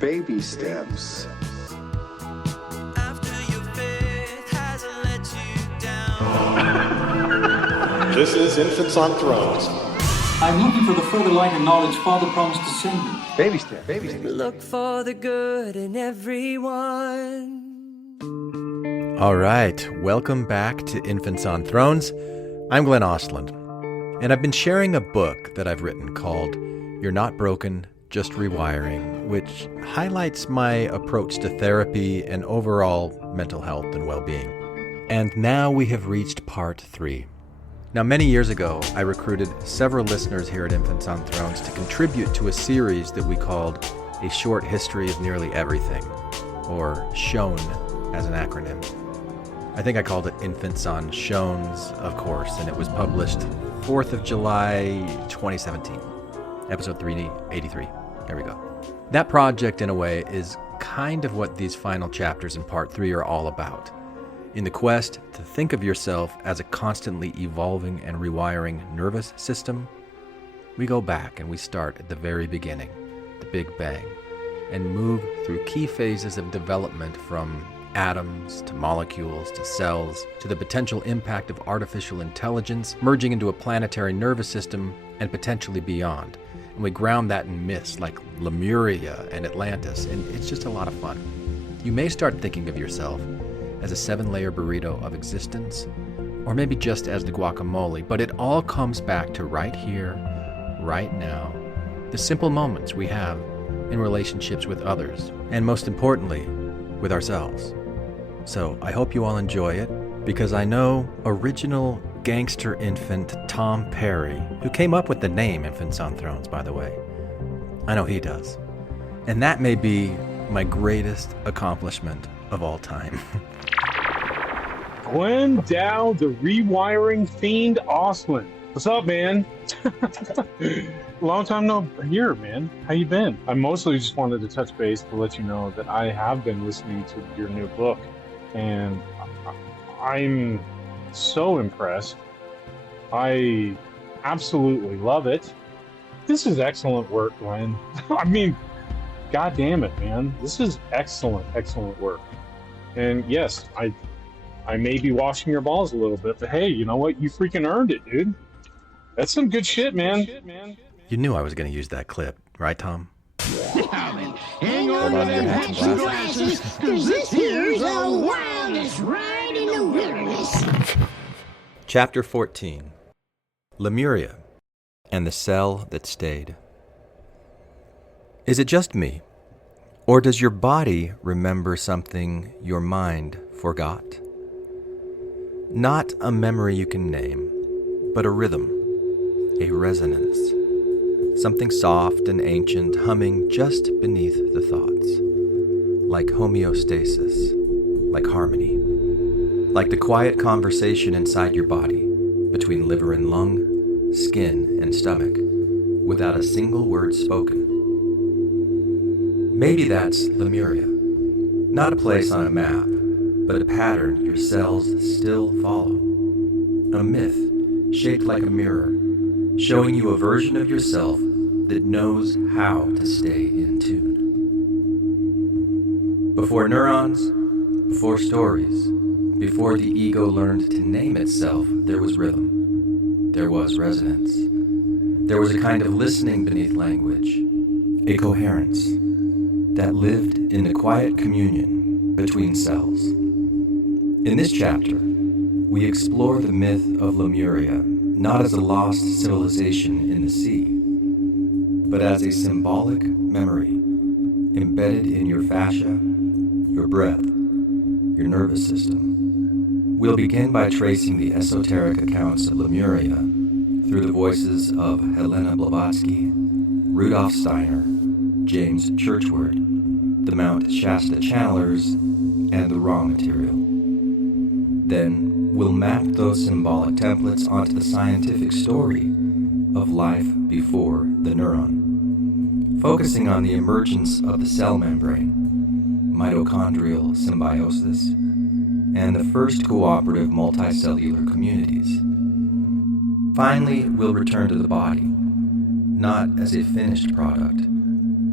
Baby steps. After your faith hasn't let you down. This is Infants on Thrones. I'm looking for the further light and knowledge Father promised to send me. Baby steps. Baby steps. Look for the good in everyone. All right, welcome back to Infants on Thrones. I'm Glenn Ostland, and I've been sharing a book that I've written called You're Not Broken, Just Rewiring, which highlights my approach to therapy and overall mental health and well-being. And now we have reached part 3. Now, many years ago, I recruited several listeners here at Infants on Thrones to contribute to a series that we called A Short History of Nearly Everything, or SHOWN as an acronym. I think I called it Infants on Shones, of course, and it was published 4th of July, 2017, episode 383. There we go. That project, in a way, is kind of what these final chapters in part 3 are all about. In the quest to think of yourself as a constantly evolving and rewiring nervous system, we go back and we start at the very beginning, the Big Bang, and move through key phases of development from atoms to molecules to cells to the potential impact of artificial intelligence merging into a planetary nervous system and potentially beyond. And we ground that in myths like Lemuria and Atlantis, and it's just a lot of fun. You may start thinking of yourself as a 7-layer burrito of existence, or maybe just as the guacamole, but it all comes back to right here, right now, the simple moments we have in relationships with others, and most importantly, with ourselves. So I hope you all enjoy it, because I know original gangster infant Tom Perry, who came up with the name Infants on Thrones, by the way, I know he does. And that may be my greatest accomplishment of all time. Glenn Dow, the rewiring fiend Ostland. What's up, man? Long time no hear, man. How you been? I mostly just wanted to touch base to let you know that I have been listening to your new book, and I'm so impressed. I absolutely love it. This is excellent work, Glenn. I mean, God damn it, man. This is excellent work. And yes, I may be washing your balls a little bit, but hey, you know what? You freaking earned it, dude. That's some good shit, man. You knew I was going to use that clip, right, Tom? Hang on to them hats and glasses, cause this here's the wildest ride in the wilderness. Chapter 14, Lemuria and the Cell That Stayed. Is it just me, or does your body remember something your mind forgot? Not a memory you can name, but a rhythm, a resonance. Something soft and ancient humming just beneath the thoughts. Like homeostasis, like harmony. Like the quiet conversation inside your body, between liver and lung, skin and stomach, without a single word spoken. Maybe that's Lemuria. Not a place on a map, but a pattern your cells still follow. A myth shaped like a mirror, showing you a version of yourself that knows how to stay in tune. Before neurons, before stories, before the ego learned to name itself, there was rhythm. There was resonance. There was a kind of listening beneath language, a coherence that lived in the quiet communion between cells. In this chapter, we explore the myth of Lemuria not as a lost civilization in the sea, but as a symbolic memory embedded in your fascia, your breath, your nervous system. We'll begin by tracing the esoteric accounts of Lemuria through the voices of Helena Blavatsky, Rudolf Steiner, James Churchward, the Mount Shasta Channelers, and the raw material. Then we'll map those symbolic templates onto the scientific story of life before the neuron, focusing on the emergence of the cell membrane, mitochondrial symbiosis, and the first cooperative multicellular communities. Finally, we'll return to the body, not as a finished product,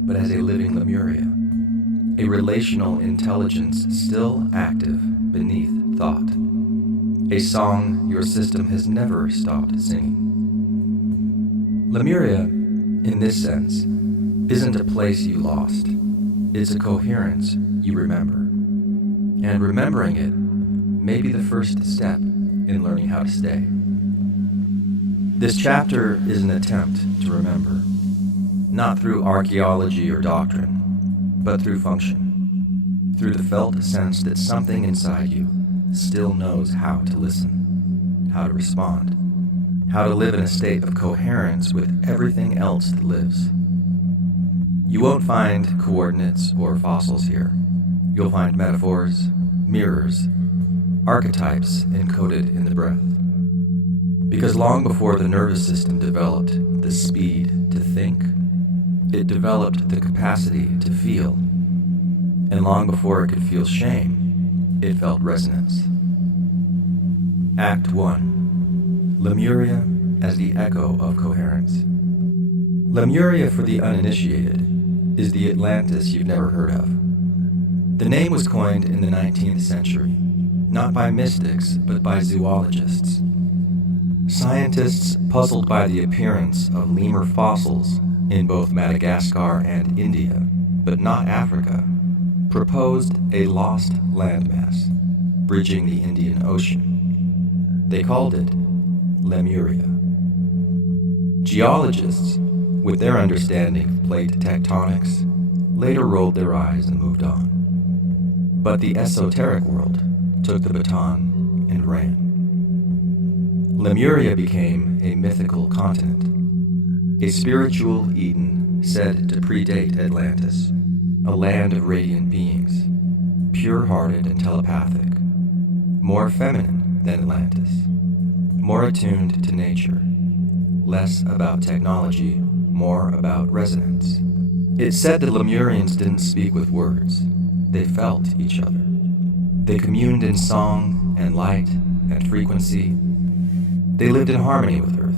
but as a living Lemuria, a relational intelligence still active beneath thought, a song your system has never stopped singing. Lemuria, in this sense, isn't a place you lost. It's a coherence you remember. And remembering it may be the first step in learning how to stay. This chapter is an attempt to remember, not through archaeology or doctrine, but through function, through the felt sense that something inside you still knows how to listen, how to respond, how to live in a state of coherence with everything else that lives. You won't find coordinates or fossils here. You'll find metaphors, mirrors, archetypes encoded in the breath. Because long before the nervous system developed the speed to think, it developed the capacity to feel. And long before it could feel shame, it felt resonance. Act 1. Lemuria as the echo of coherence. Lemuria, for the uninitiated, is the Atlantis you've never heard of. The name was coined in the 19th century, not by mystics, but by zoologists. Scientists puzzled by the appearance of lemur fossils in both Madagascar and India, but not Africa, proposed a lost landmass, bridging the Indian Ocean. They called it Lemuria. Geologists, with their understanding of plate tectonics, later rolled their eyes and moved on. But the esoteric world took the baton and ran. Lemuria became a mythical continent, a spiritual Eden said to predate Atlantis, a land of radiant beings, pure-hearted and telepathic, more feminine than Atlantis, more attuned to nature, less about technology, more about resonance. It's said that Lemurians didn't speak with words. They felt each other. They communed in song and light and frequency. They lived in harmony with Earth,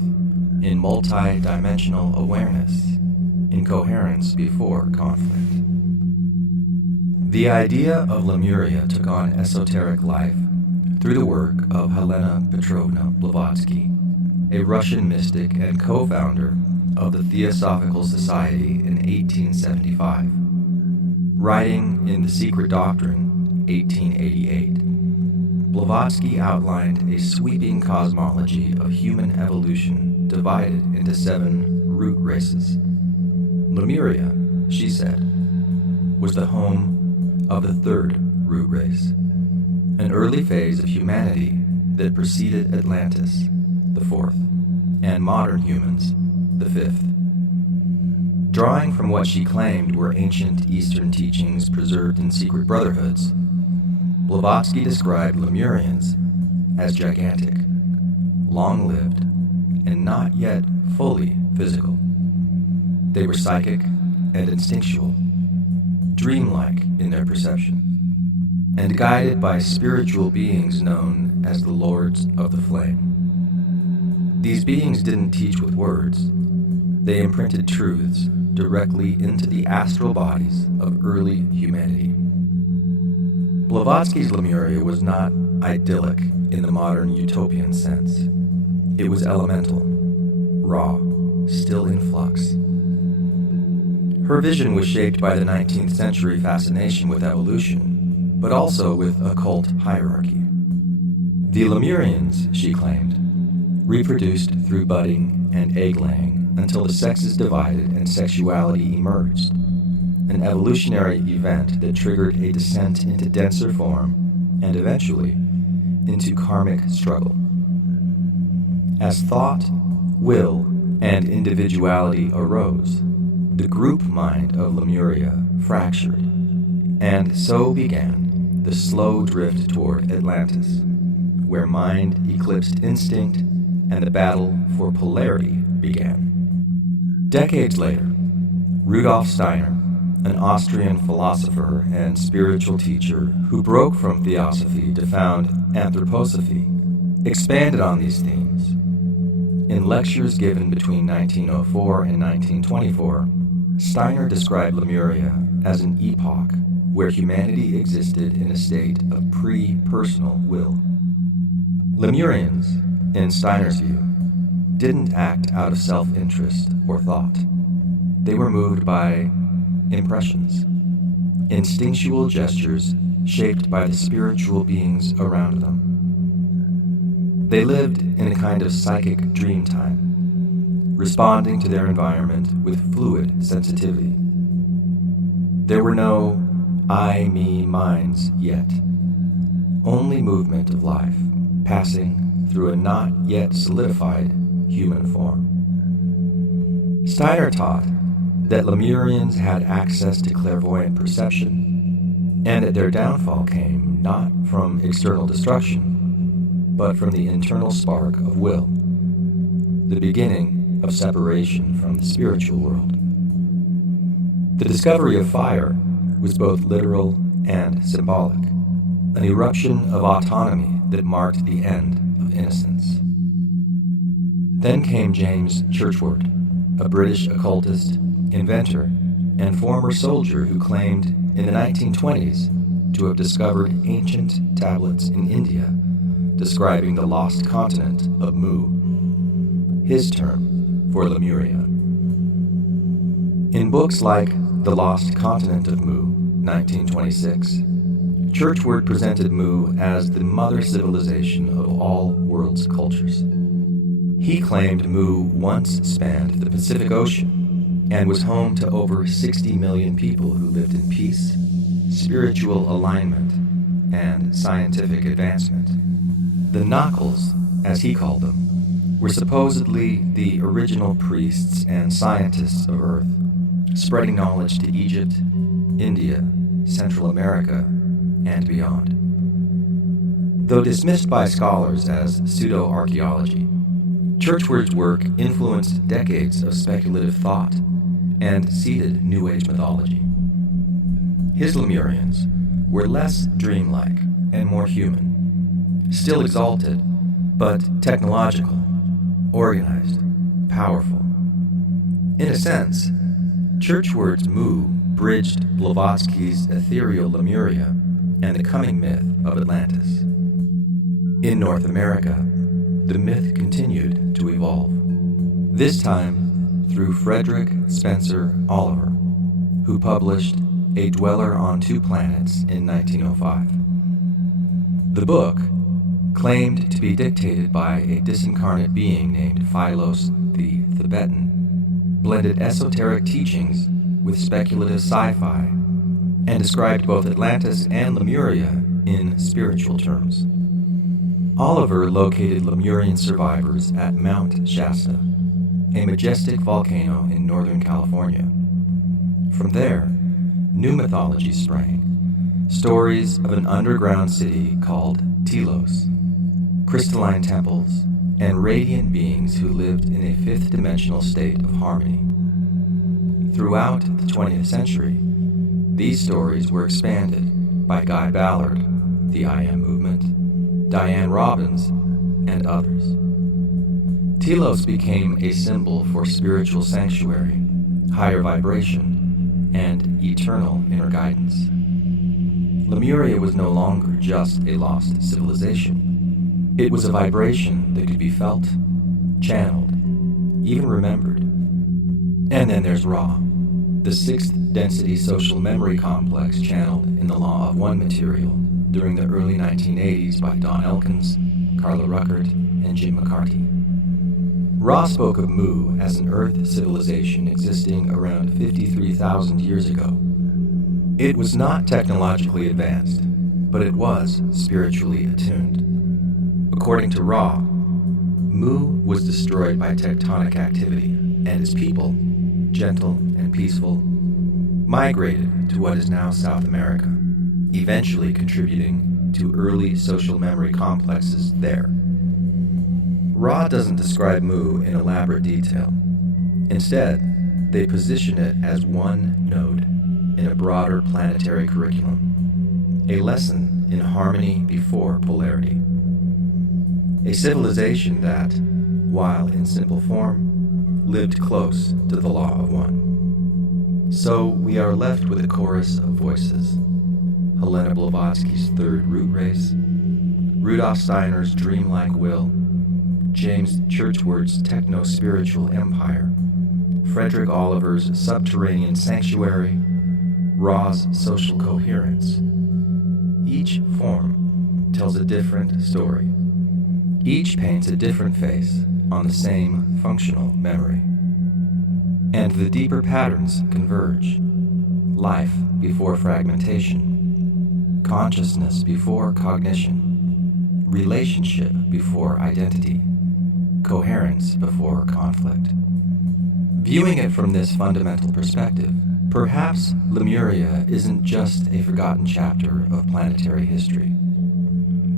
in multi-dimensional awareness, in coherence before conflict. The idea of Lemuria took on esoteric life through the work of Helena Petrovna Blavatsky, a Russian mystic and co-founder of the Theosophical Society in 1875. Writing in The Secret Doctrine, 1888, Blavatsky outlined a sweeping cosmology of human evolution divided into 7 root races. Lemuria, she said, was the home of the 3rd root race, an early phase of humanity that preceded Atlantis, the 4th, and modern humans, the 5th. Drawing from what she claimed were ancient Eastern teachings preserved in secret brotherhoods, Blavatsky described Lemurians as gigantic, long-lived, and not yet fully physical. They were psychic and instinctual, dreamlike in their perception, and guided by spiritual beings known as the Lords of the Flame. These beings didn't teach with words. They imprinted truths directly into the astral bodies of early humanity. Blavatsky's Lemuria was not idyllic in the modern utopian sense. It was elemental, raw, still in flux. Her vision was shaped by the 19th century fascination with evolution, but also with occult hierarchy. The Lemurians, she claimed, reproduced through budding and egg-laying until the sexes divided and sexuality emerged, an evolutionary event that triggered a descent into denser form and eventually into karmic struggle. As thought, will, and individuality arose, the group mind of Lemuria fractured, and so began the slow drift toward Atlantis, where mind eclipsed instinct and the battle for polarity began. Decades later, Rudolf Steiner, an Austrian philosopher and spiritual teacher who broke from theosophy to found anthroposophy, expanded on these themes. In lectures given between 1904 and 1924, Steiner described Lemuria as an epoch where humanity existed in a state of pre-personal will. Lemurians, in Steiner's view, didn't act out of self-interest or thought. They were moved by impressions, instinctual gestures shaped by the spiritual beings around them. They lived in a kind of psychic dream time, responding to their environment with fluid sensitivity. There were no I, me, minds yet, only movement of life, passing through a not yet solidified human form. Steiner taught that Lemurians had access to clairvoyant perception, and that their downfall came not from external destruction, but from the internal spark of will, the beginning of separation from the spiritual world. The discovery of fire was both literal and symbolic, an eruption of autonomy that marked the end of innocence. Then came James Churchward, a British occultist, inventor, and former soldier who claimed in the 1920s to have discovered ancient tablets in India describing the lost continent of Mu, his term for Lemuria. In books like The Lost Continent of Mu, 1926, Churchward presented Mu as the mother civilization of all world's cultures. He claimed Mu once spanned the Pacific Ocean and was home to over 60 million people who lived in peace, spiritual alignment, and scientific advancement. The Knuckles, as he called them, were supposedly the original priests and scientists of Earth, spreading knowledge to Egypt, India, Central America, and beyond. Though dismissed by scholars as pseudo-archaeology, Churchward's work influenced decades of speculative thought and seeded New Age mythology. His Lemurians were less dreamlike and more human, still exalted, but technological, organized, powerful. In a sense, Churchward's Mu bridged Blavatsky's ethereal Lemuria and the coming myth of Atlantis. In North America, the myth continued to evolve, this time through Frederick Spencer Oliver, who published A Dweller on Two Planets in 1905. The book, claimed to be dictated by a disincarnate being named Philos the Thebetan, blended esoteric teachings with speculative sci-fi, and described both Atlantis and Lemuria in spiritual terms. Oliver located Lemurian survivors at Mount Shasta, a majestic volcano in Northern California. From there, new mythology sprang, stories of an underground city called Telos, crystalline temples, and radiant beings who lived in a fifth-dimensional state of harmony. Throughout the 20th century, these stories were expanded by Guy Ballard, the I Am Movement, Diane Robbins, and others. Telos became a symbol for spiritual sanctuary, higher vibration, and eternal inner guidance. Lemuria was no longer just a lost civilization. It was a vibration that could be felt, channeled, even remembered. And then there's Ra, the sixth density social memory complex channeled in the Law of One material during the early 1980s by Don Elkins, Carla Ruckert, and Jim McCarty. Ra spoke of Mu as an Earth civilization existing around 53,000 years ago. It was not technologically advanced, but it was spiritually attuned. According to Ra, Mu was destroyed by tectonic activity, and its people, gentle and peaceful, migrated to what is now South America, eventually contributing to early social memory complexes there. Ra doesn't describe Mu in elaborate detail. Instead, they position it as one node in a broader planetary curriculum, a lesson in harmony before polarity. A civilization that, while in simple form, lived close to the Law of One. So we are left with a chorus of voices. Helena Blavatsky's third root race, Rudolf Steiner's dreamlike will, James Churchward's techno-spiritual empire, Frederick Oliver's subterranean sanctuary, Raw's social coherence. Each form tells a different story. Each paints a different face on the same functional memory. And the deeper patterns converge. Life before fragmentation, consciousness before cognition, relationship before identity, coherence before conflict. Viewing it from this fundamental perspective, perhaps Lemuria isn't just a forgotten chapter of planetary history.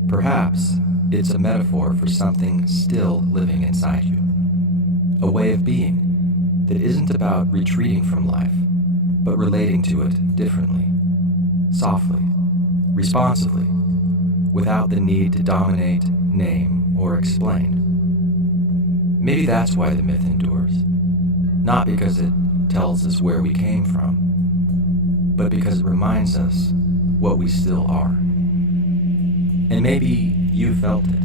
Perhaps it's a metaphor for something still living inside you. A way of being that isn't about retreating from life, but relating to it differently, softly, responsively, without the need to dominate, name, or explain. Maybe that's why the myth endures. Not because it tells us where we came from, but because it reminds us what we still are. And maybe you felt it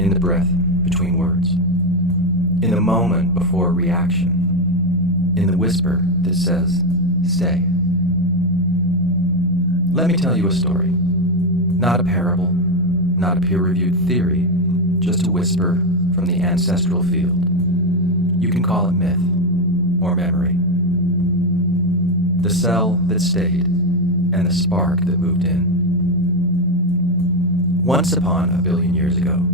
in the breath between words, in the moment before reaction, in the whisper that says, stay. Let me tell you a story. Not a parable, not a peer-reviewed theory, just a whisper from the ancestral field. You can call it myth or memory. The cell that stayed and the spark that moved in. Once upon a billion years ago,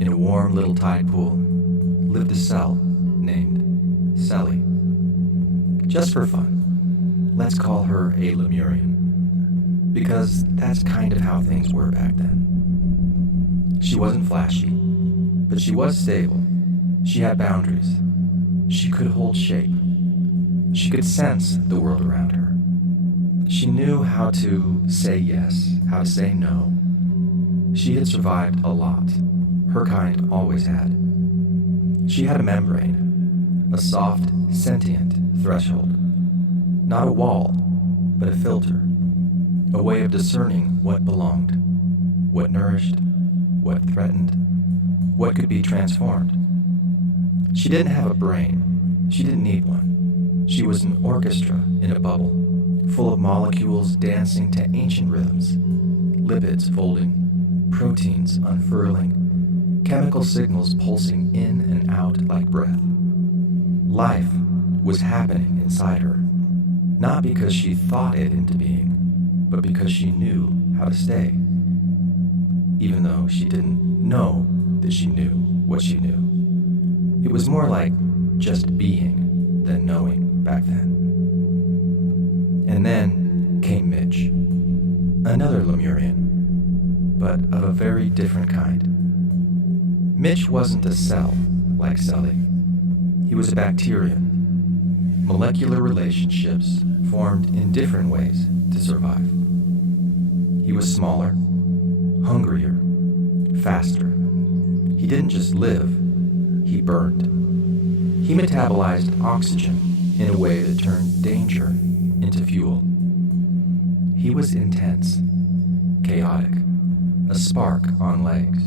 in a warm little tide pool, lived a cell named Selly. Just for fun, let's call her a Lemurian, because that's kind of how things were back then. She wasn't flashy, but she was stable. She had boundaries. She could hold shape. She could sense the world around her. She knew how to say yes, how to say no. She had survived a lot. Her kind always had. She had a membrane, a soft, sentient threshold. Not a wall, but a filter. A way of discerning what belonged, what nourished, what threatened, what could be transformed. She didn't have a brain. She didn't need one. She was an orchestra in a bubble, full of molecules dancing to ancient rhythms, lipids folding, proteins unfurling, chemical signals pulsing in and out like breath. Life was happening inside her, not because she thought it into being, but because she knew how to stay, even though she didn't know that she knew what she knew. It was more like just being than knowing back then. And then came Mitch, another Lemurian, but of a very different kind. Mitch wasn't a cell like Selly. He was a bacterium. Molecular relationships formed in different ways to survive. He was smaller, hungrier, faster. He didn't just live, he burned. He metabolized oxygen in a way that turned danger into fuel. He was intense, chaotic, a spark on legs.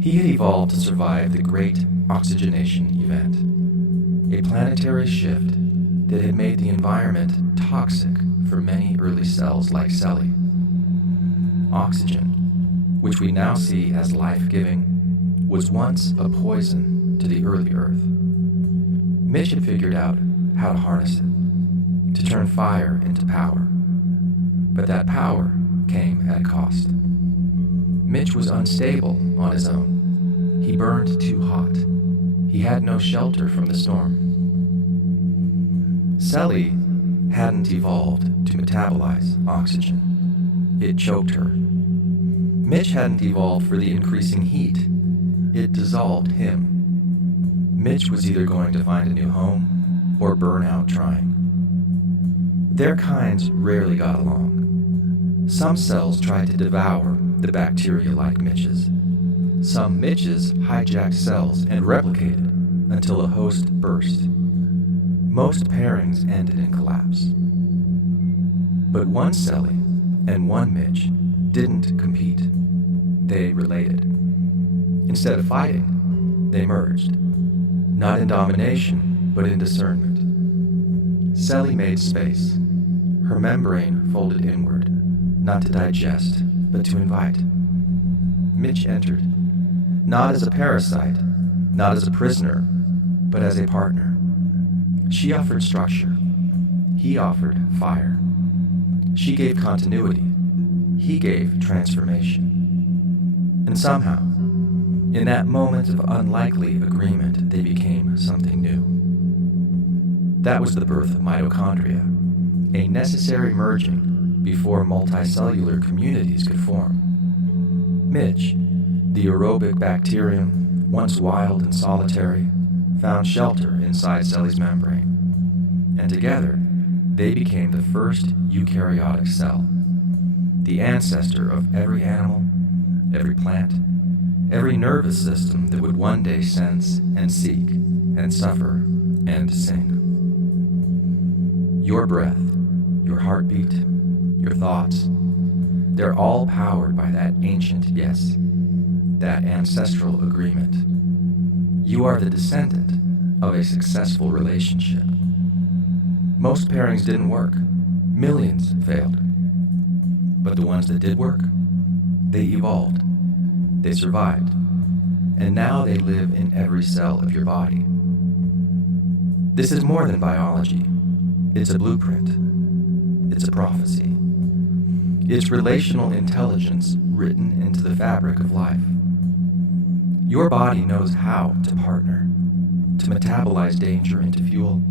He had evolved to survive the Great Oxygenation Event, a planetary shift that had made the environment toxic for many early cells like Selly. Oxygen, which we now see as life-giving, was once a poison to the early Earth. Mitch had figured out how to harness it, to turn fire into power. But that power came at a cost. Mitch was unstable on his own. He burned too hot. He had no shelter from the storm. Selly hadn't evolved to metabolize oxygen. It choked her. Mitch hadn't evolved for the increasing heat. It dissolved him. Mitch was either going to find a new home or burn out trying. Their kinds rarely got along. Some cells tried to devour the bacteria like Mitch's. Some Mitches hijacked cells and replicated until a host burst. most pairings ended in collapse. But one Selly and one Mitch didn't compete. They related. Instead of fighting, they merged. Not in domination, but in discernment. Selly made space. Her membrane folded inward, not to digest, but to invite. Mitch entered, not as a parasite, not as a prisoner, but as a partner. She offered structure. He offered fire. She gave continuity. He gave transformation. And somehow, in that moment of unlikely agreement, they became something new. That was the birth of mitochondria, a necessary merging before multicellular communities could form. Mitch, the aerobic bacterium, once wild and solitary, found shelter inside Selly's membrane. And together, they became the first eukaryotic cell, the ancestor of every animal, every plant, every nervous system that would one day sense and seek and suffer and sing. Your breath, your heartbeat, your thoughts, they're all powered by that ancient yes, that ancestral agreement. You are the descendant of a successful relationship. Most pairings didn't work. Millions failed. But the ones that did work, they evolved. They survived. And now they live in every cell of your body. This is more than biology. It's a blueprint. It's a prophecy. It's relational intelligence written into the fabric of life. Your body knows how to partner, to metabolize danger into fuel,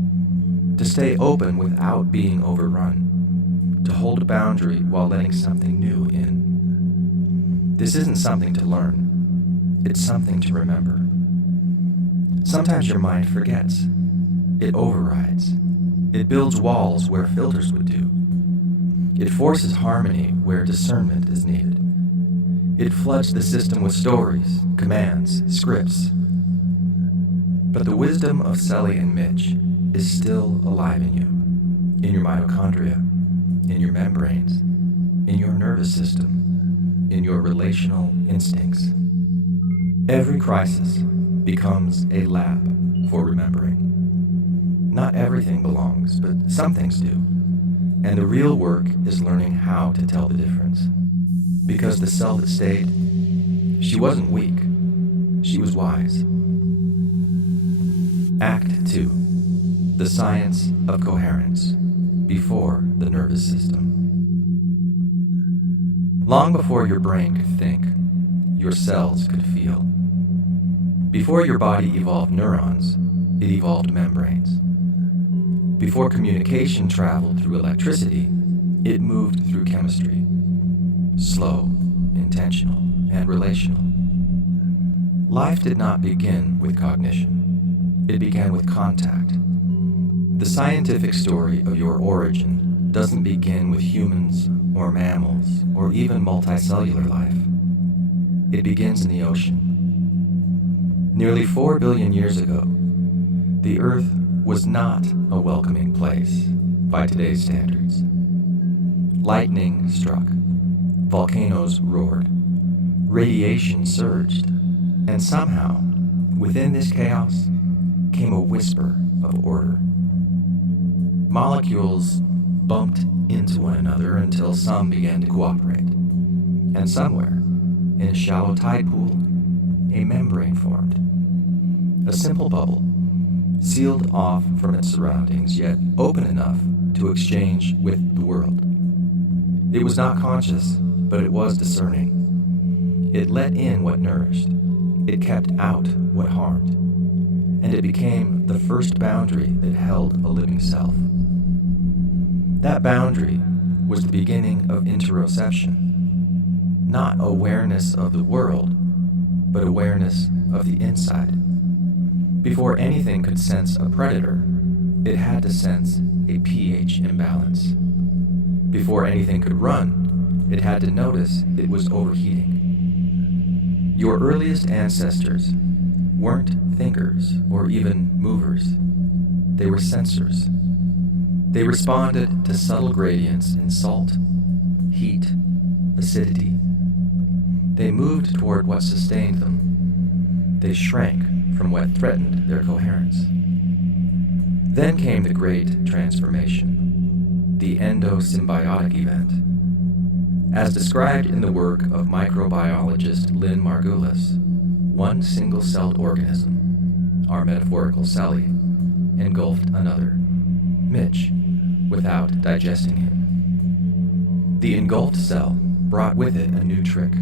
to stay open without being overrun, to hold a boundary while letting something new in. This isn't something to learn. It's something to remember. Sometimes your mind forgets. It overrides. It builds walls where filters would do. It forces harmony where discernment is needed. It floods the system with stories, commands, scripts. But the wisdom of Selly and Mitch is still alive in you, in your mitochondria, in your membranes, in your nervous system, in your relational instincts. Every crisis becomes a lab for remembering. Not everything belongs, but some things do. And the real work is learning how to tell the difference. Because the cell that stayed, she wasn't weak, she was wise. Act 2. The science of coherence, before the nervous system. Long before your brain could think, your cells could feel. Before your body evolved neurons, it evolved membranes. Before communication traveled through electricity, it moved through chemistry. Slow, intentional, and relational. Life did not begin with cognition. It began with contact. The scientific story of your origin doesn't begin with humans or mammals or even multicellular life. It begins in the ocean. Nearly 4 billion years ago, the Earth was not a welcoming place by today's standards. Lightning struck, volcanoes roared, radiation surged, and somehow, within this chaos, came a whisper of order. Molecules bumped into one another until some began to cooperate. And somewhere, in a shallow tide pool, a membrane formed. A simple bubble, sealed off from its surroundings, yet open enough to exchange with the world. It was not conscious, but it was discerning. It let in what nourished. It kept out what harmed. And it became the first boundary that held a living self. That boundary was the beginning of interoception. Not awareness of the world, but awareness of the inside. Before anything could sense a predator, it had to sense a pH imbalance. Before anything could run, it had to notice it was overheating. Your earliest ancestors weren't thinkers or even movers. They were sensors. They responded to subtle gradients in salt, heat, acidity. They moved toward what sustained them. They shrank from what threatened their coherence. Then came the great transformation, the endosymbiotic event. As described in the work of microbiologist Lynn Margulis, one single-celled organism, our metaphorical celli, engulfed another, Mitch, without digesting him. The engulfed cell brought with it a new trick,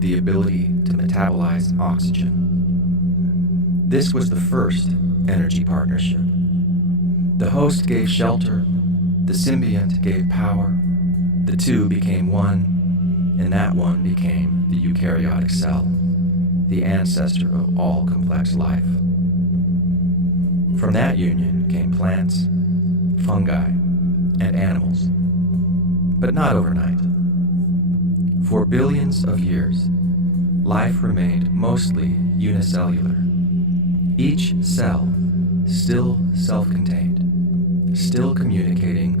the ability to metabolize oxygen. This was the first energy partnership. The host gave shelter, the symbiont gave power, the two became one, and that one became the eukaryotic cell, the ancestor of all complex life. From that union came plants, fungi, and animals, but not overnight. For billions of years, life remained mostly unicellular. Each cell still self-contained, still communicating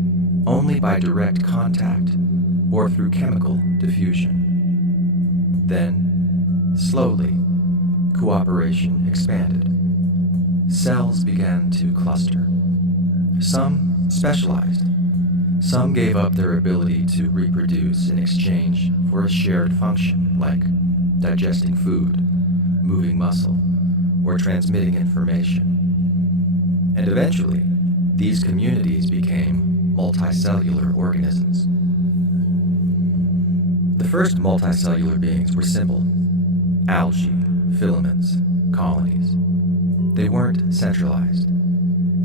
only by direct contact or through chemical diffusion. Then, slowly, cooperation expanded. Cells began to cluster. Some specialized. Some gave up their ability to reproduce in exchange for a shared function like digesting food, moving muscle, or transmitting information. And eventually, these communities became multicellular organisms. The first multicellular beings were simple: algae, filaments, colonies. They weren't centralized.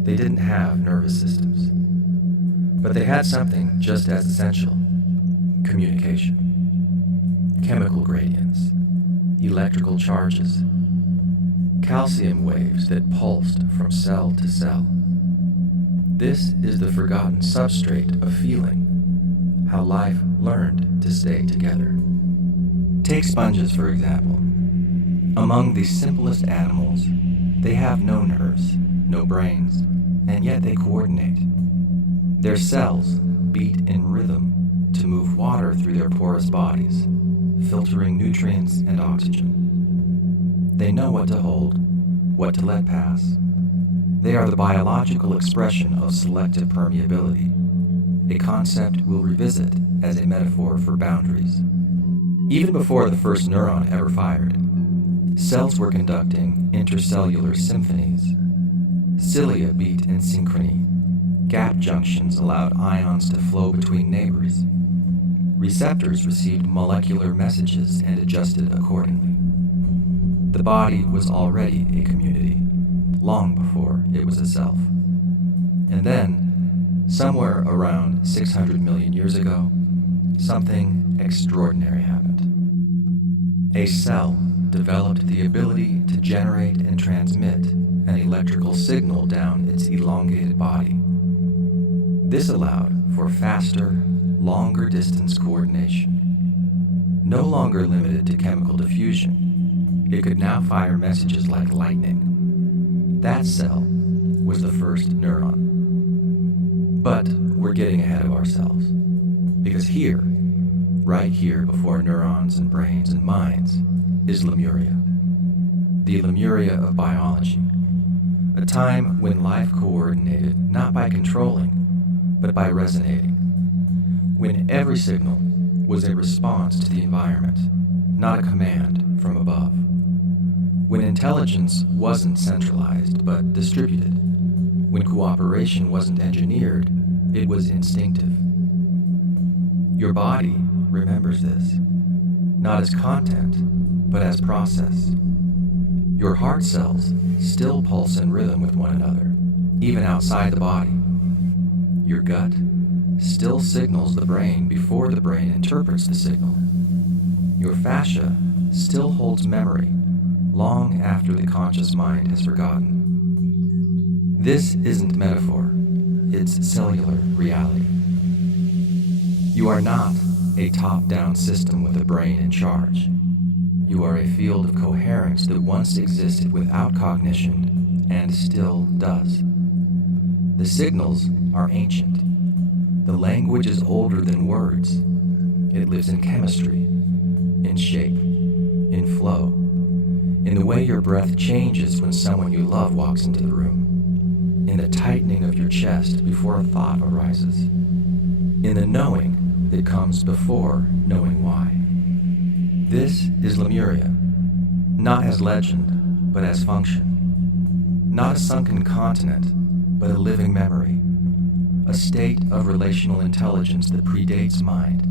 They didn't have nervous systems. But they had something just as essential: communication. Chemical gradients, electrical charges, calcium waves that pulsed from cell to cell. This is the forgotten substrate of feeling, how life learned to stay together. Take sponges, for example. Among the simplest animals, they have no nerves, no brains, and yet they coordinate. Their cells beat in rhythm to move water through their porous bodies, filtering nutrients and oxygen. They know what to hold, what to let pass. They are the biological expression of selective permeability, a concept we'll revisit as a metaphor for boundaries. Even before the first neuron ever fired, cells were conducting intercellular symphonies. Cilia beat in synchrony. Gap junctions allowed ions to flow between neighbors. Receptors received molecular messages and adjusted accordingly. The body was already a community, long before it was a self. And then, somewhere around 600 million years ago, something extraordinary happened. A cell developed the ability to generate and transmit an electrical signal down its elongated body. This allowed for faster, longer distance coordination. No longer limited to chemical diffusion, it could now fire messages like lightning. That cell was the first neuron. But we're getting ahead of ourselves, because here, right here before neurons and brains and minds, is Lemuria. The Lemuria of biology, a time when life coordinated not by controlling, but by resonating, when every signal was a response to the environment, not a command from above, when intelligence wasn't centralized but distributed, when cooperation wasn't engineered, it was instinctive. Your body remembers this, not as content, but as process. Your heart cells still pulse in rhythm with one another, even outside the body. Your gut still signals the brain before the brain interprets the signal. Your fascia still holds memory long after the conscious mind has forgotten. This isn't metaphor, it's cellular reality. You are not a top-down system with a brain in charge. You are a field of coherence that once existed without cognition and still does. The signals are ancient. The language is older than words. It lives in chemistry, in shape, in flow, in the way your breath changes when someone you love walks into the room, in the tightening of your chest before a thought arises, in the knowing that comes before knowing why. This is Lemuria, not as legend, but as function. Not a sunken continent, but a living memory, a state of relational intelligence that predates mind.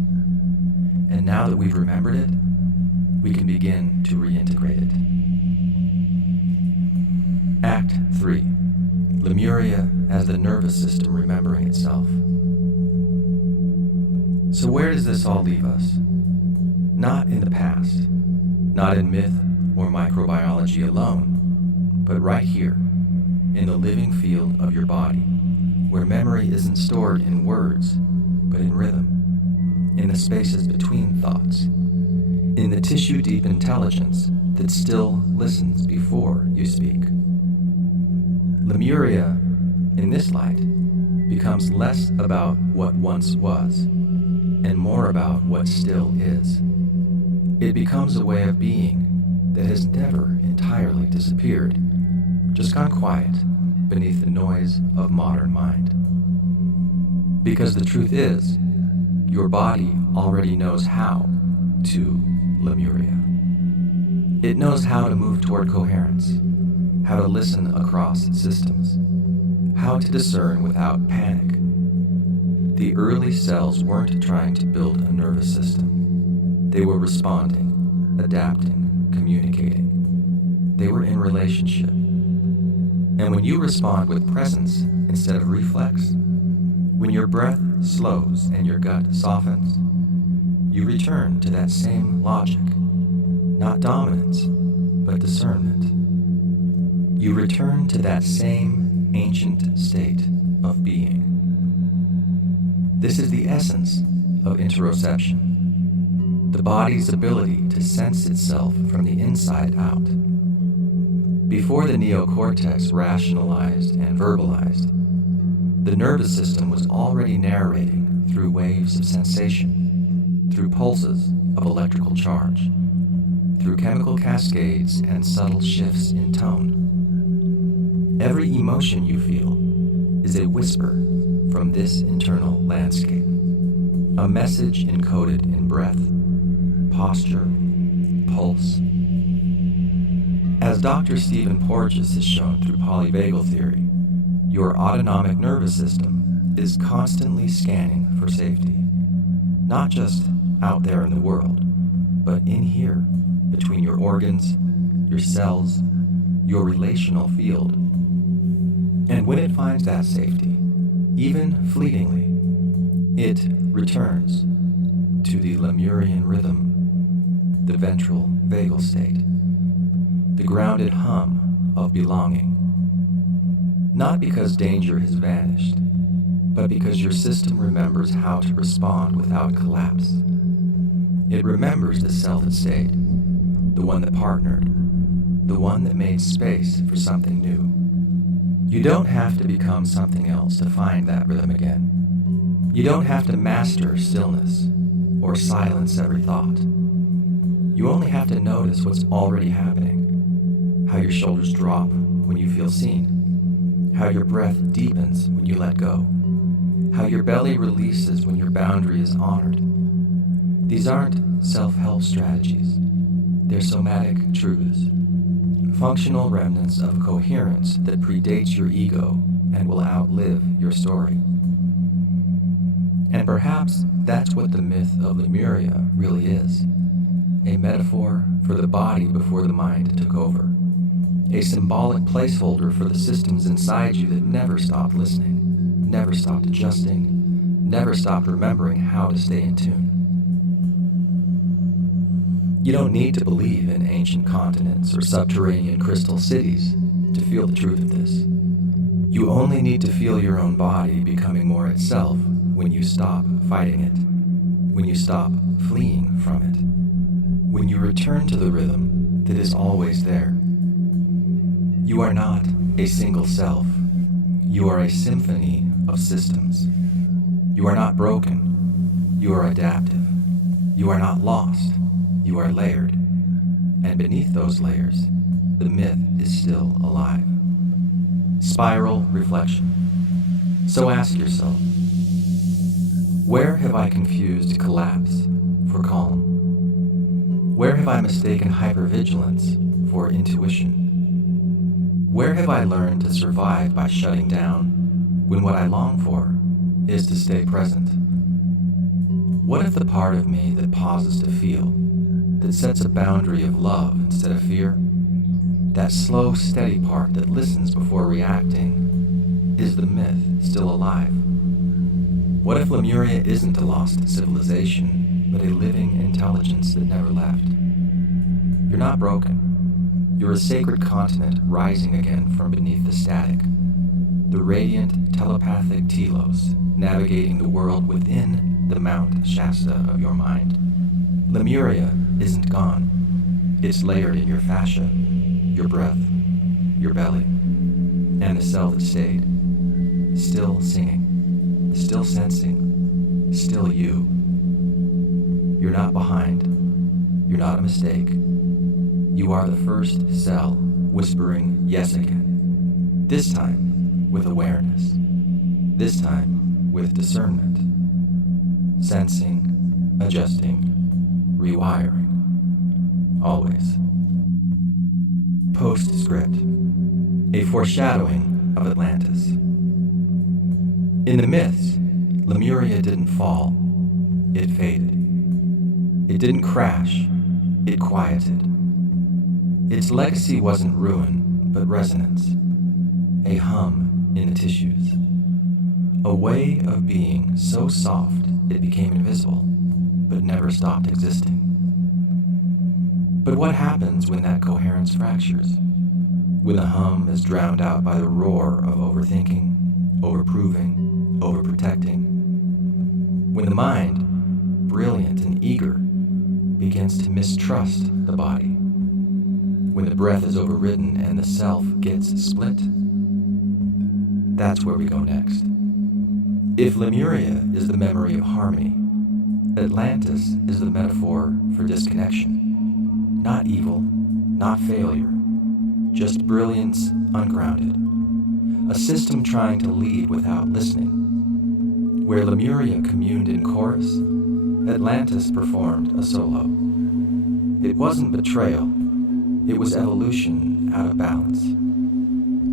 And now that we've remembered it, we can begin to reintegrate it. Act 3. Lemuria as the nervous system remembering itself. So where does this all leave us? Not in the past, not in myth or microbiology alone, but right here, in the living field of your body, where memory isn't stored in words, but in rhythm, in the spaces between thoughts, in the tissue-deep intelligence that still listens before you speak. Lemuria, in this light, becomes less about what once was, and more about what still is. It becomes a way of being that has never entirely disappeared, just gone quiet beneath the noise of modern mind. Because the truth is, your body already knows how to Lemuria. It knows how to move toward coherence, how to listen across systems, how to discern without panic. The early cells weren't trying to build a nervous system. They were responding, adapting, communicating. They were in relationship. And when you respond with presence instead of reflex, when your breath slows and your gut softens, you return to that same logic, not dominance, but discernment. You return to that same ancient state of being. This is the essence of interoception, the body's ability to sense itself from the inside out. Before the neocortex rationalized and verbalized, the nervous system was already narrating through waves of sensation, through pulses of electrical charge, through chemical cascades and subtle shifts in tone. Every emotion you feel is a whisper from this internal landscape, a message encoded in breath, posture, pulse. As Dr. Stephen Porges has shown through polyvagal theory, your autonomic nervous system is constantly scanning for safety, not just out there in the world, but in here, between your organs, your cells, your relational field. And when it finds that safety, even fleetingly, it returns to the Lemurian rhythm, the ventral vagal state, the grounded hum of belonging. Not because danger has vanished, but because your system remembers how to respond without collapse. It remembers the self that stayed, the one that partnered, the one that made space for something new. You don't have to become something else to find that rhythm again. You don't have to master stillness or silence every thought. You only have to notice what's already happening, how your shoulders drop when you feel seen, how your breath deepens when you let go, how your belly releases when your boundary is honored. These aren't self-help strategies. They're somatic truths, functional remnants of coherence that predates your ego and will outlive your story. And perhaps that's what the myth of Lemuria really is, a metaphor for the body before the mind took over, a symbolic placeholder for the systems inside you that never stopped listening, never stopped adjusting, never stopped remembering how to stay in tune. You don't need to believe in ancient continents or subterranean crystal cities to feel the truth of this. You only need to feel your own body becoming more itself when you stop fighting it, when you stop fleeing from it, when you return to the rhythm that is always there. You are not a single self. You are a symphony of systems. You are not broken. You are adaptive. You are not lost. You are layered. And beneath those layers, the myth is still alive. Spiral reflection. So ask yourself, where have I confused collapse for calm? Where have I mistaken hypervigilance for intuition? Where have I learned to survive by shutting down when what I long for is to stay present? What if the part of me that pauses to feel, that sets a boundary of love instead of fear, that slow, steady part that listens before reacting, is the myth still alive? What if Lemuria isn't a lost civilization, but a living intelligence that never left? You're not broken. You're a sacred continent rising again from beneath the static. The radiant, telepathic telos navigating the world within the Mount Shasta of your mind. Lemuria isn't gone. It's layered in your fascia, your breath, your belly, and the cell that stayed. Still singing, still sensing, still you. You're not behind. You're not a mistake. You are the first cell whispering yes again. This time with awareness. This time with discernment. Sensing, adjusting, rewiring. Always. Postscript. A foreshadowing of Atlantis. In the myths, Lemuria didn't fall. It faded. It didn't crash. It quieted. Its legacy wasn't ruin, but resonance. A hum in the tissues. A way of being so soft it became invisible, but never stopped existing. But what happens when that coherence fractures? When the hum is drowned out by the roar of overthinking, overproving, overprotecting? When the mind, brilliant and eager, begins to mistrust the body? When the breath is overridden and the self gets split? That's where we go next. If Lemuria is the memory of harmony, Atlantis is the metaphor for disconnection. Not evil, not failure, just brilliance ungrounded. A system trying to lead without listening. Where Lemuria communed in chorus, Atlantis performed a solo. It wasn't betrayal. It was evolution out of balance.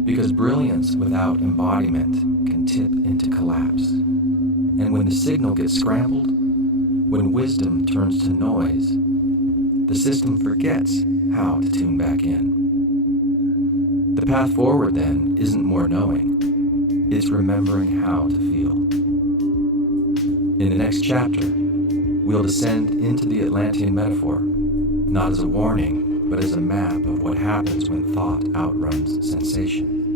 Because brilliance without embodiment can tip into collapse. And when the signal gets scrambled, when wisdom turns to noise, the system forgets how to tune back in. The path forward, then, isn't more knowing. It's remembering how to feel. In the next chapter, we'll descend into the Atlantean metaphor, not as a warning, but as a map of what happens when thought outruns sensation,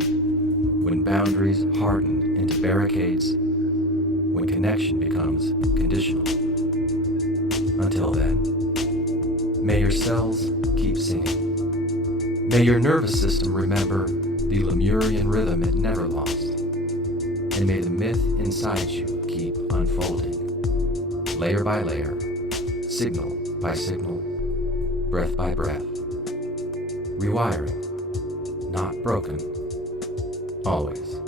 when boundaries harden into barricades, when connection becomes conditional. Until then, may your cells keep singing. May your nervous system remember the Lemurian rhythm it never lost, and may the myth inside you keep unfolding, layer by layer, signal by signal, breath by breath. Rewiring, not broken, always.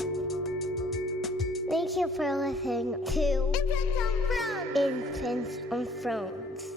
Thank you for listening to Infants on Thrones.